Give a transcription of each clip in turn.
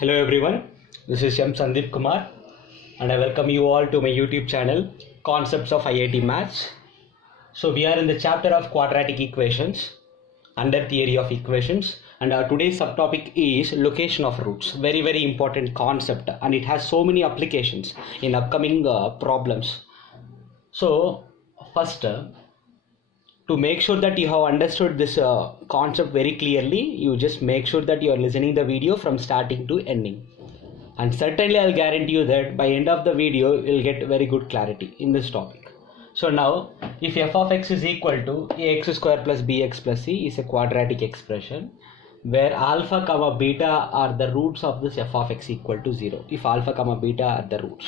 Hello everyone, this is M. Sandeep Kumar and I welcome you all to my YouTube channel Concepts of IIT Maths. So we are in the chapter of quadratic equations under theory of equations, and our today's subtopic is location of roots. Very important concept, and it has so many applications in upcoming problems. So first, to make sure that you have understood this concept very clearly, you just make sure that you are listening the video from starting to ending, and certainly I'll guarantee you that by end of the video you'll get very good clarity in this topic. So now, if f of x is equal to ax square plus bx plus c is a quadratic expression where alpha comma beta are the roots of this f of x equal to 0, if alpha comma beta are the roots.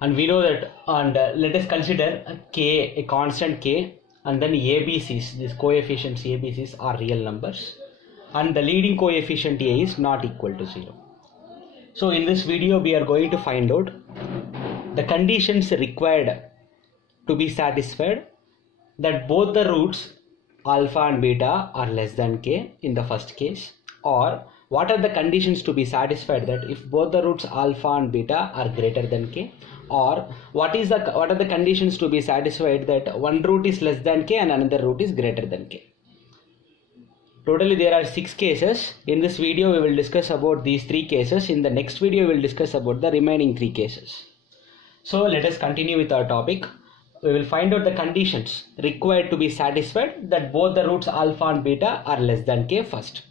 And we know that, and let us consider k, a constant k, and then ABCs, these coefficients ABCs are real numbers, and the leading coefficient a is not equal to 0. So in this video we are going to find out the conditions required to be satisfied that both the roots alpha and beta are less than k in the first case, or what are the conditions to be satisfied that if both the roots alpha and beta are greater than k, or what are the conditions to be satisfied that one root is less than k and another root is greater than k. Totally there are 6 cases. In this video we will discuss about these 3 cases. In the next video we will discuss about the remaining 3 cases. So let us continue with our topic. We will find out the conditions required to be satisfied that both the roots alpha and beta are less than k first.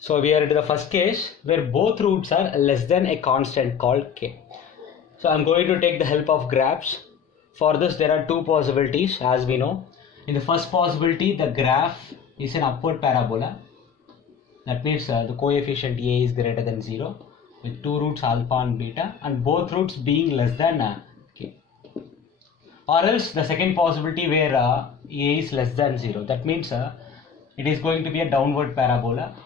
So we are into the first case where both roots are less than a constant called k. So I am going to take the help of graphs. For this there are 2 possibilities, as we know. In the first possibility, the graph is an upward parabola. That means the coefficient a is greater than 0 with 2 roots alpha and beta and both roots being less than k. Or else the second possibility where a is less than 0. That means it is going to be a downward parabola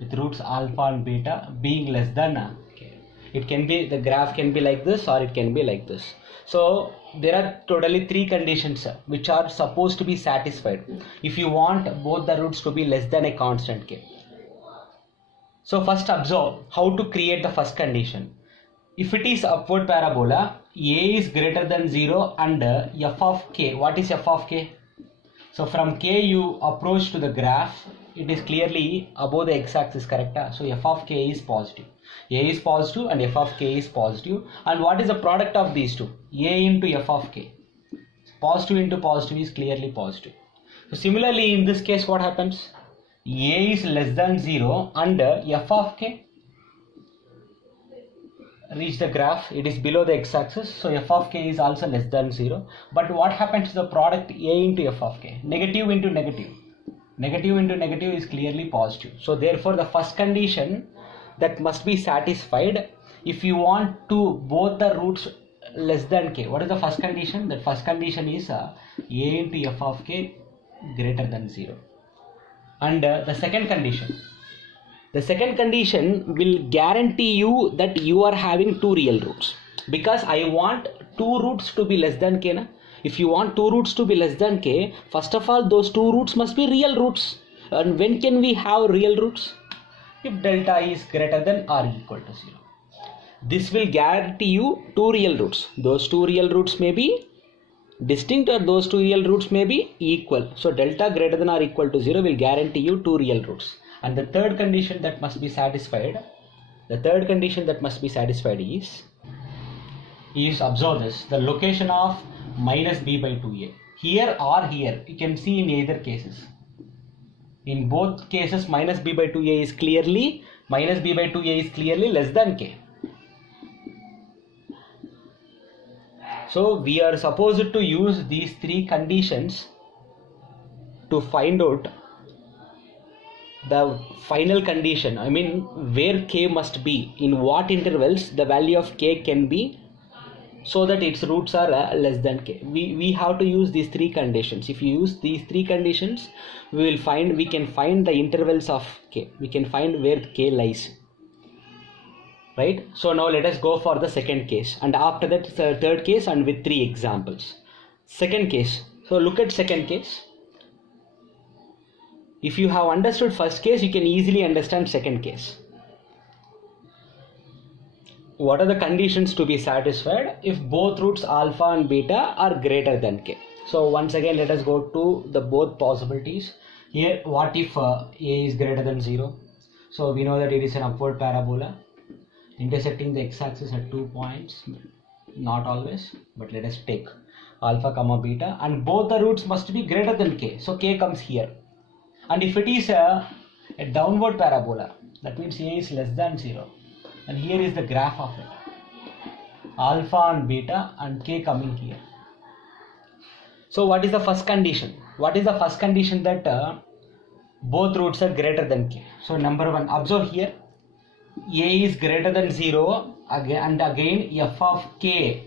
with roots alpha and beta being less than k. It can be, the graph can be like this or it can be like this. So there are totally 3 conditions which are supposed to be satisfied if you want both the roots to be less than a constant k. So first observe how to create the first condition. If it is upward parabola, a is greater than 0 and f of k. What is f of k? So from k you approach to the graph, it is clearly above the x-axis, correct? So f of k is positive. A is positive and f of k is positive. And what is the product of these two? A into f of k. Positive into positive is clearly positive. So similarly in this case what happens? A is less than 0 and f of k reach the graph, it is below the x-axis, so f of k is also less than 0. But what happens to the product a into f of k? Negative into negative. Negative into negative is clearly positive. So therefore the first condition that must be satisfied if you want to both the roots less than k. What is the first condition? The first condition is a into f of k greater than 0. And the second condition will guarantee you that you are having 2 real roots, because I want 2 roots to be less than k. If you want 2 roots to be less than k, first of all those 2 roots must be real roots. And when can we have real roots? If delta is greater than or equal to 0. This will guarantee you 2 real roots. Those 2 real roots may be distinct or those 2 real roots may be equal. So delta greater than or equal to 0 will guarantee you 2 real roots. And the third condition that must be satisfied, is observe this, the location of minus b by 2a. Here or here, you can see in either cases. In both cases minus b by 2a is clearly less than k. So we are supposed to use these 3 conditions to find out the final condition. I mean where k must be, in what intervals the value of k can be, so that its roots are less than k. We have to use these 3 conditions. If you use these 3 conditions, we can find the intervals of k. We can find where k lies. Right? So now let us go for the second case, and after that third case, and with 3 examples. Second case. So look at second case. If you have understood first case, you can easily understand second case. What are the conditions to be satisfied if both roots alpha and beta are greater than k? So once again, let us go to the both possibilities. Here, what if a is greater than 0? So we know that it is an upward parabola intersecting the x-axis at 2 points. Not always, but let us take alpha comma beta, and both the roots must be greater than k. So k comes here. And if it is a downward parabola, that means a is less than 0. And here is the graph of it. Alpha and beta and k coming here. So what is the first condition? What is the first condition? That both roots are greater than k. So number 1, observe here. A is greater than 0 again, and again f of k.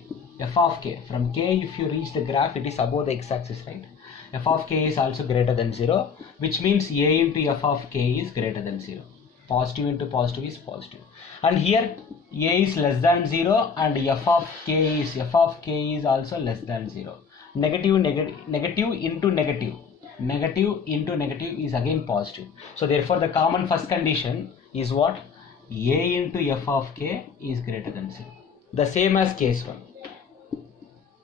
From k, if you reach the graph, it is above the x-axis, right? F of k is also greater than 0, which means a into f of k is greater than 0. Positive into positive is positive. And here a is less than 0 and f of k is also less than 0. Negative into negative is again positive. So therefore the common first condition is what? A into f of k is greater than 0. The same as case 1.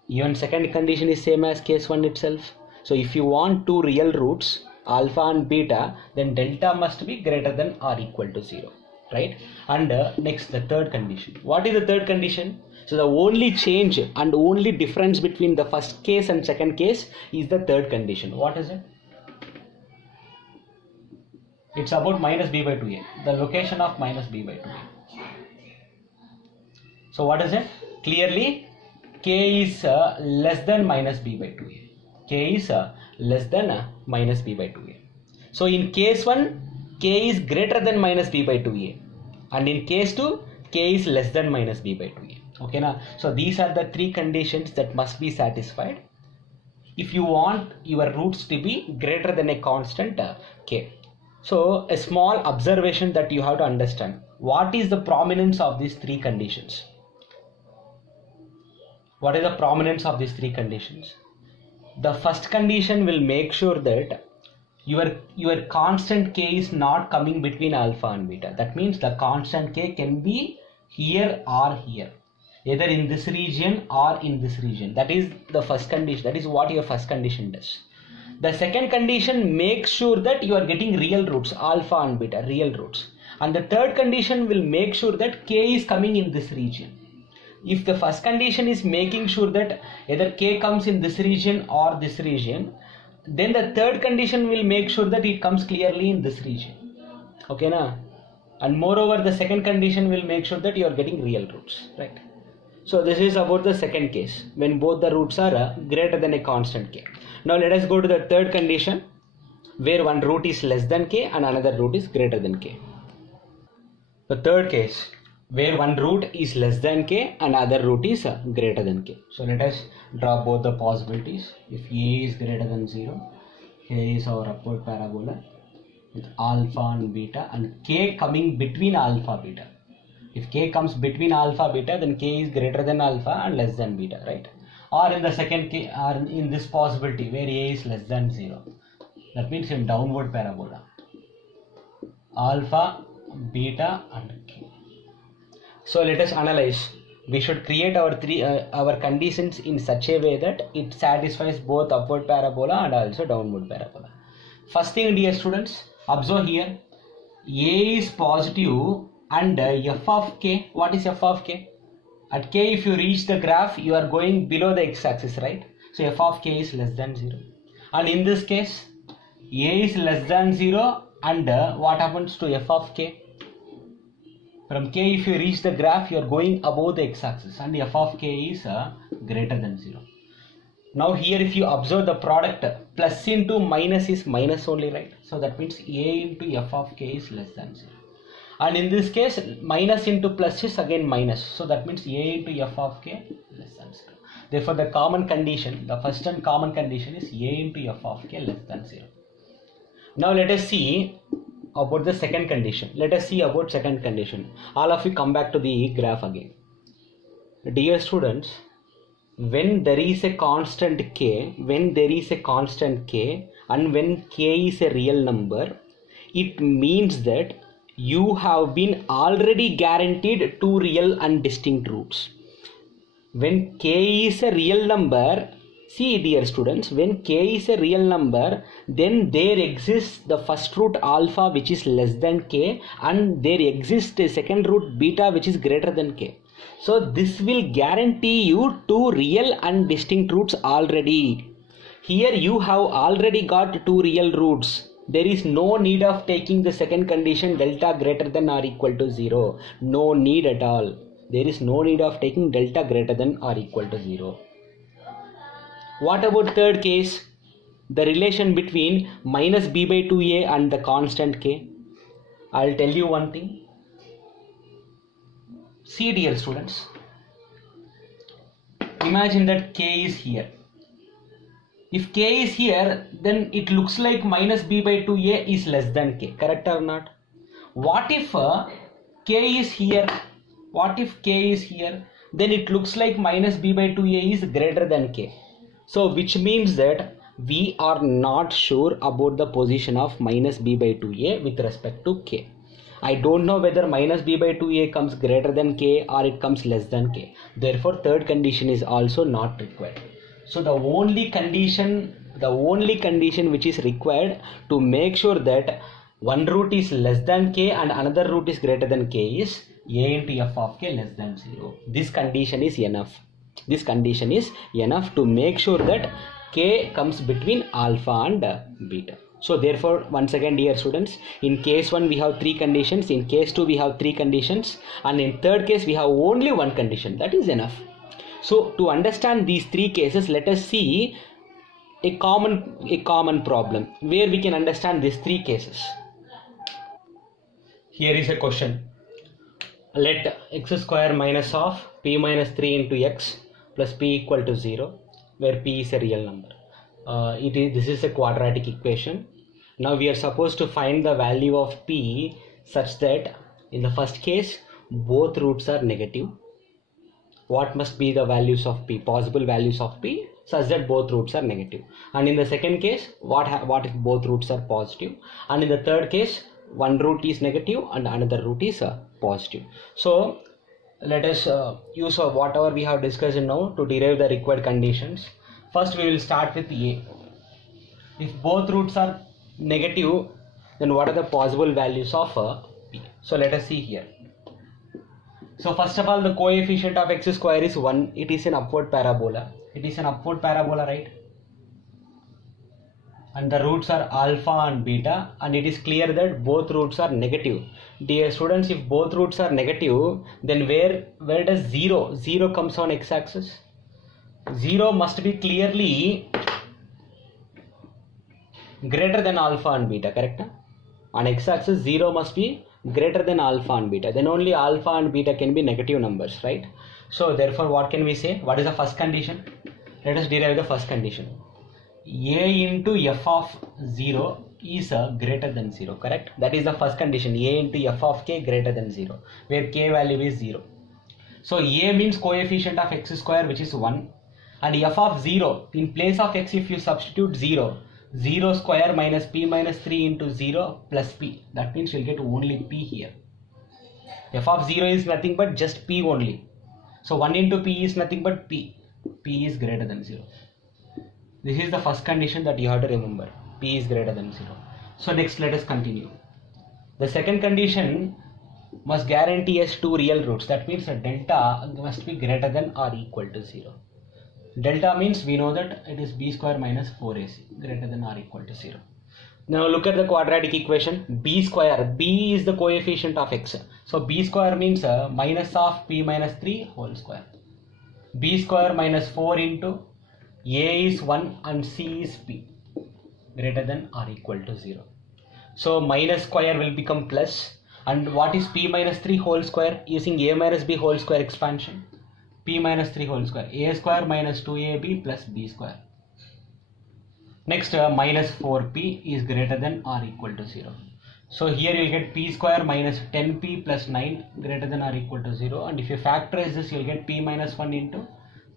Even second condition is same as case 1 itself. So if you want two real roots, alpha and beta, then delta must be greater than or equal to 0, right? And next, the third condition. What is the third condition? So the only change and only difference between the first case and second case is the third condition. What is it? It's about minus b by 2a, the location of minus b by 2a. So what is it? Clearly, k is less than minus b by 2a. K is less than minus b by 2a. So in case 1, k is greater than minus b by 2a. And in case 2, k is less than minus b by 2a. Okay, now, so these are the three conditions that must be satisfied if you want your roots to be greater than a constant k. So a small observation that you have to understand. What is the prominence of these three conditions? What is the prominence of these three conditions? The first condition will make sure that your constant k is not coming between alpha and beta. That means the constant k can be here or here, either in this region or in this region. That is the first condition. That is what your first condition does. The second condition makes sure that you are getting real roots, alpha and beta, real roots. And the third condition will make sure that k is coming in this region. If the first condition is making sure that either k comes in this region or this region, then the third condition will make sure that it comes clearly in this region. Okay, na? And moreover, the second condition will make sure that you are getting real roots, right? So this is about the second case, when both the roots are greater than a constant k. Now let us go to the third condition, where one root is less than k and another root is greater than k. The third case, where one root is less than k and other root is greater than k. So let us draw both the possibilities. If a is greater than 0, k is our upward parabola with alpha and beta, and k coming between alpha beta. If k comes between alpha beta, then k is greater than alpha and less than beta, right? Or in the second case, or in this possibility where a is less than 0, that means in downward parabola, alpha, beta and k. So let us analyze. We should create our conditions in such a way that it satisfies both upward parabola and also downward parabola. First thing, dear students, observe here, a is positive and f of k. What is f of k? At k, if you reach the graph, you are going below the x-axis, right? So f of k is less than 0. And in this case, a is less than 0, and what happens to f of k? From k, if you reach the graph, you are going above the x-axis, and f of k is greater than 0. Now here, if you observe the product, plus into minus is minus only, right? So that means a into f of k is less than 0. And in this case, minus into plus is again minus. So that means a into f of k less than 0. Therefore, the common condition, the first and common condition is a into f of k less than 0. Now let us see about the second condition. Let us see about second condition. All of you come back to the graph again. Dear students, when there is a constant k, and when k is a real number, it means that you have been already guaranteed two real and distinct roots. When k is a real number, see dear students, when k is a real number, then there exists the first root alpha which is less than k, and there exists a second root beta which is greater than k. So this will guarantee you two real and distinct roots already. Here you have already got two real roots. There is no need of taking the second condition delta greater than or equal to 0. No need at all. There is no need of taking delta greater than or equal to 0. What about third case? The relation between minus b by 2a and the constant k. I'll tell you one thing. See dear students. Imagine that k is here. If k is here, then it looks like minus b by 2a is less than k. Correct or not? What if k is here? What if k is here? Then it looks like minus b by 2a is greater than k. So which means that we are not sure about the position of minus b by 2a with respect to k. I don't know whether minus b by 2a comes greater than k or it comes less than k. Therefore third condition is also not required. So the only condition which is required to make sure that one root is less than k and another root is greater than k is a into f of k less than 0. This condition is enough. This condition is enough to make sure that k comes between alpha and beta. So therefore, once again dear students, in case 1 we have 3 conditions, in case 2 we have 3 conditions, and in third case we have only one condition. That is enough. So to understand these 3 cases, let us see a common problem where we can understand these 3 cases. Here is a question. Let x square minus of p minus 3 into x plus p equal to 0, where p is a real number. This is a quadratic equation. Now we are supposed to find the value of p such that in the first case both roots are negative. What must be the values of p, possible values of p, such that both roots are negative? And in the second case, what if both roots are positive? And in the third case, one root is negative and another root is positive. So let us use whatever we have discussed now to derive the required conditions. First we will start with a. If both roots are negative, then what are the possible values of p? So let us see here. So first of all, the coefficient of x square is 1. It is an upward parabola. It is an upward parabola, right? And the roots are alpha and beta, and it is clear that both roots are negative. Dear students, if both roots are negative, then where does 0 comes on x-axis? 0 must be clearly greater than alpha and beta, correct? On x-axis 0 must be greater than alpha and beta. Then only alpha and beta can be negative numbers, right? So therefore what can we say? What is the first condition? Let us derive the first condition. A into f of 0 is greater than 0, correct? That is the first condition. A into f of k greater than 0, where k value is 0. So a means coefficient of x square, which is 1, and f of 0, in place of x if you substitute 0 square minus p minus 3 into 0 plus p, that means you'll get only p here. F of 0 is nothing but just p only. So 1 into p is nothing but p. P is greater than 0. This is the first condition that you have to remember. P is greater than 0. So next let us continue. The second condition must guarantee us two real roots. That means that delta must be greater than or equal to 0. Delta means we know that it is b square minus 4ac, greater than or equal to 0. Now look at the quadratic equation. B square, b is the coefficient of x. So b square means minus of p minus 3 whole square. B square minus 4 into a is 1 and c is p, greater than or equal to 0. So minus square will become plus, and what is p minus 3 whole square? Using a minus b whole square expansion, p minus 3 whole square, a square minus 2ab plus b square. Next minus 4p is greater than or equal to 0. So here you will get p square minus 10p plus 9 greater than or equal to 0, and if you factorize this you will get p minus 1 into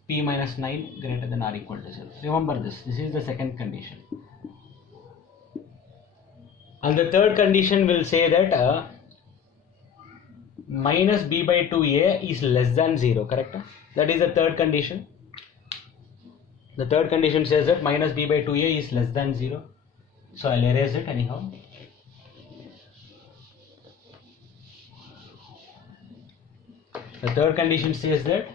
p minus 9 greater than or equal to 0. Remember this is the second condition. And the third condition will say that minus b by 2a is less than 0, correct? That is the third condition. The third condition says that minus b by 2a is less than 0. So I'll erase it anyhow. The third condition says that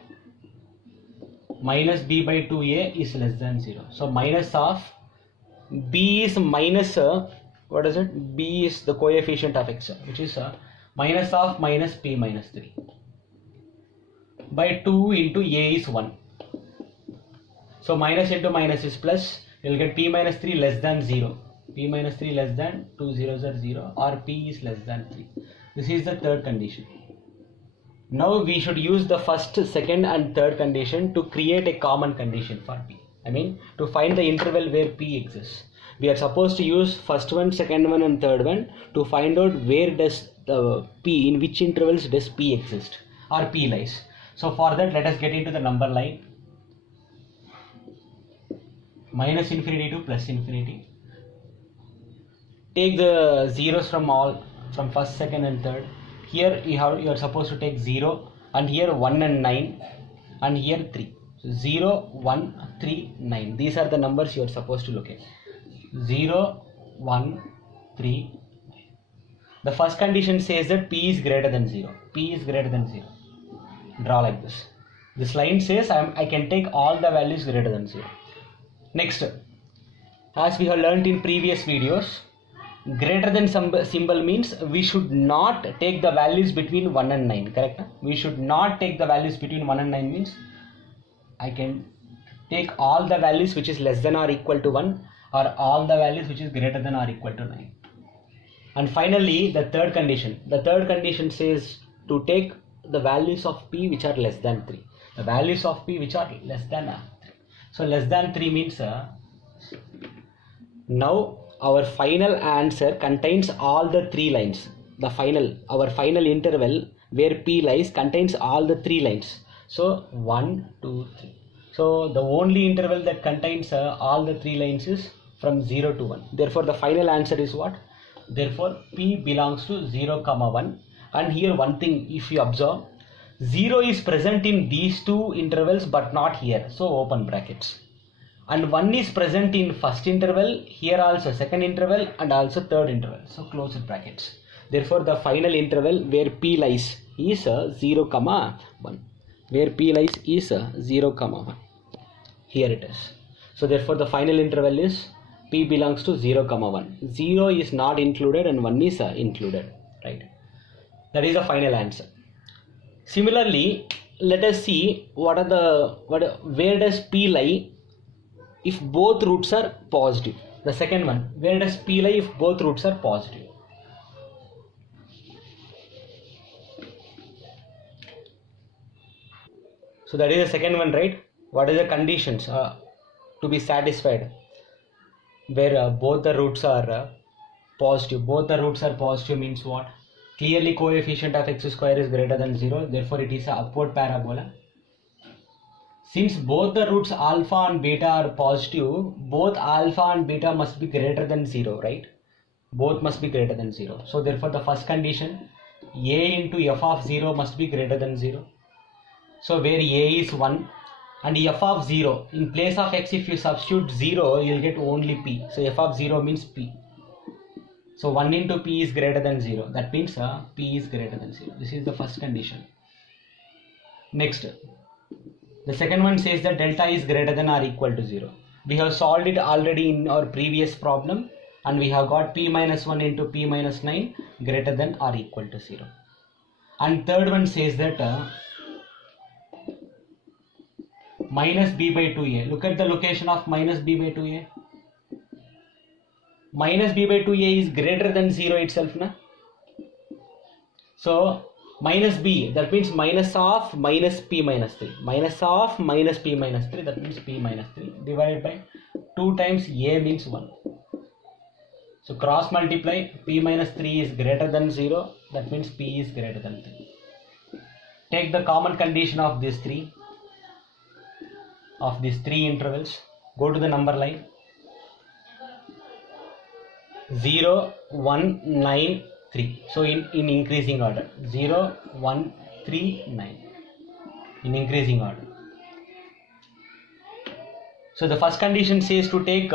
minus b by 2a is less than 0. So minus of b is minus, what is it? B is the coefficient of x, which is minus of minus p minus 3 by 2 into a is 1. So minus into minus is plus. You will get p minus 3 less than 0. P minus 3 less than 2 zeros are 0, or p is less than 3. This is the third condition. Now we should use the first, second and third condition to create a common condition for p. I mean, to find the interval where p exists. We are supposed to use first one, second one and third one to find out where does the p, in which intervals does p exist or p lies. So for that, let us get into the number line. Minus infinity to plus infinity. Take the zeros from first, second and third. Here you are supposed to take 0, and here 1 and 9, and here 3. So 0, 1, 3, 9. These are the numbers you are supposed to look at. 0, 1, 3, 9. The first condition says that p is greater than 0. P is greater than 0. Draw like this. This line says I can take all the values greater than 0. Next, as we have learnt in previous videos, greater than symbol means we should not take the values between 1 and 9, correct? We should not take the values between 1 and 9 means I can take all the values which is less than or equal to 1, or all the values which is greater than or equal to 9. And finally, the third condition. The third condition says to take the values of p which are less than 3. The values of p which are less than 3. So less than 3 means now our final answer contains all the 3 lines. Our final interval where p lies contains all the 3 lines. So 1, 2, 3. So the only interval that contains all the 3 lines is from 0 to 1. Therefore the final answer is what? Therefore p belongs to 0, 1. And here one thing, if you observe, 0 is present in these two intervals but not here. So open brackets. And 1 is present in first interval, here also second interval and also third interval. So close brackets. Therefore the final interval where p lies is 0, 1. Where p lies is 0, 1. Here it is. So therefore the final interval is p belongs to 0, 1. 0 is not included and 1 is included. Right. That is the final answer. Similarly, let us see where does p lie if both roots are positive. The second one, where does p lie if both roots are positive? So that is the second one, right? What are the conditions to be satisfied where both the roots are positive? Both the roots are positive means what? Clearly coefficient of x square is greater than 0, therefore it is an upward parabola. Since both the roots alpha and beta are positive, both alpha and beta must be greater than 0, right? Both must be greater than 0. So therefore the first condition, a into f of 0 must be greater than 0. So where a is 1 and f of 0, in place of x if you substitute 0, you will get only p. So f of 0 means p. So 1 into p is greater than 0. That means p is greater than 0. This is the first condition. Next, the second one says that delta is greater than or equal to 0. We have solved it already in our previous problem and we have got p minus 1 into p minus 9 greater than or equal to 0. And third one says that minus b by 2a. Look at the location of minus b by 2a. Minus b by 2a is greater than 0 itself, na? So minus b, that means minus of minus p minus 3. Minus of minus p minus 3, that means p minus 3 divided by 2 times a means 1. So cross multiply, p minus 3 is greater than 0, that means p is greater than 3. Take the common condition of these three intervals, go to the number line. 0, 1, 9, 3. So in increasing order, 0, 1, 3, 9 in increasing order. So the first condition says to take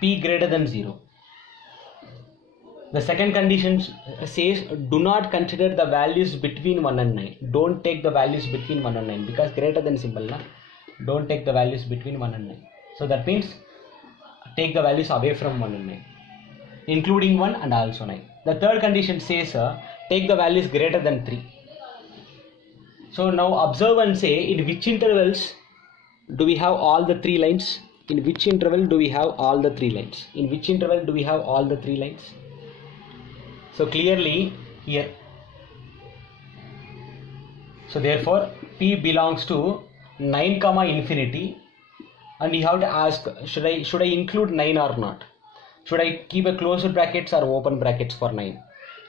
p greater than 0. The second condition says do not consider the values between 1 and 9. Don't take the values between 1 and 9 because greater than symbol, na? Don't take the values between 1 and 9. So that means take the values away from 1 and 9, including 1 and also 9. The third condition says take the values greater than 3. So now observe and say in which intervals do we have all the 3 lines? In which interval do we have all the 3 lines? In which interval do we have all the 3 lines? So clearly here. So therefore p belongs to 9 comma infinity, and you have to ask, should I include 9 or not? Should I keep a closed brackets or open brackets for 9?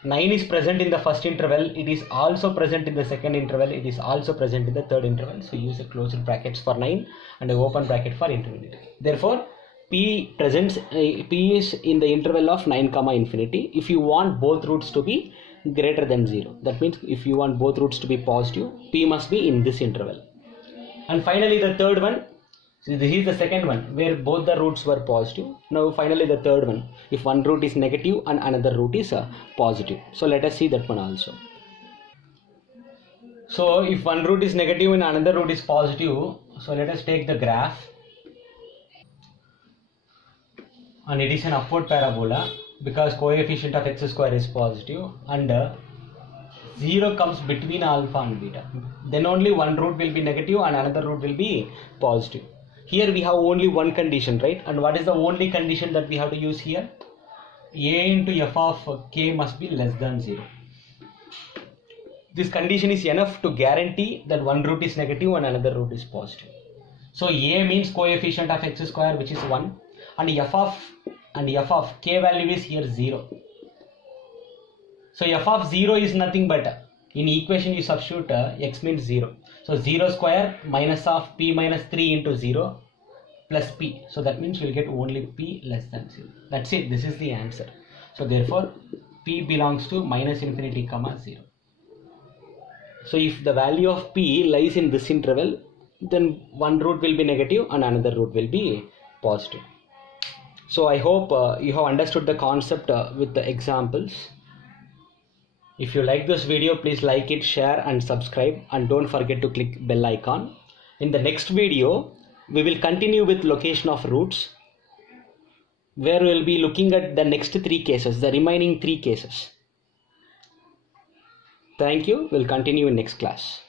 9 is present in the first interval, it is also present in the second interval, it is also present in the third interval. So use a closed brackets for 9 and an open bracket for infinity. Therefore p is in the interval of 9 comma infinity if you want both roots to be greater than 0. That means if you want both roots to be positive, p must be in this interval. And finally the third one, so this is the second one where both the roots were positive. Now finally the third one, if one root is negative and another root is positive. So let us see that one also. So if one root is negative and another root is positive, so let us take the graph. And it is an upward parabola because coefficient of x square is positive and 0 comes between alpha and beta. Then only one root will be negative and another root will be positive. Here we have only one condition, right? And what is the only condition that we have to use here? A into f of k must be less than 0. This condition is enough to guarantee that one root is negative and another root is positive. So A means coefficient of x square, which is 1, and f of k value is here 0. So f of 0 is nothing but, in equation you substitute x means 0. So 0 square minus of p minus 3 into 0 plus p. So that means you will get only p less than 0. That's it. This is the answer. So therefore p belongs to minus infinity comma 0. So if the value of p lies in this interval, then one root will be negative and another root will be positive. So I hope you have understood the concept with the examples. If you like this video, please like it, share and subscribe, and don't forget to click bell icon. In the next video, we will continue with location of roots, where we will be looking at the next 3 cases, the remaining 3 cases. Thank you. We'll continue in next class.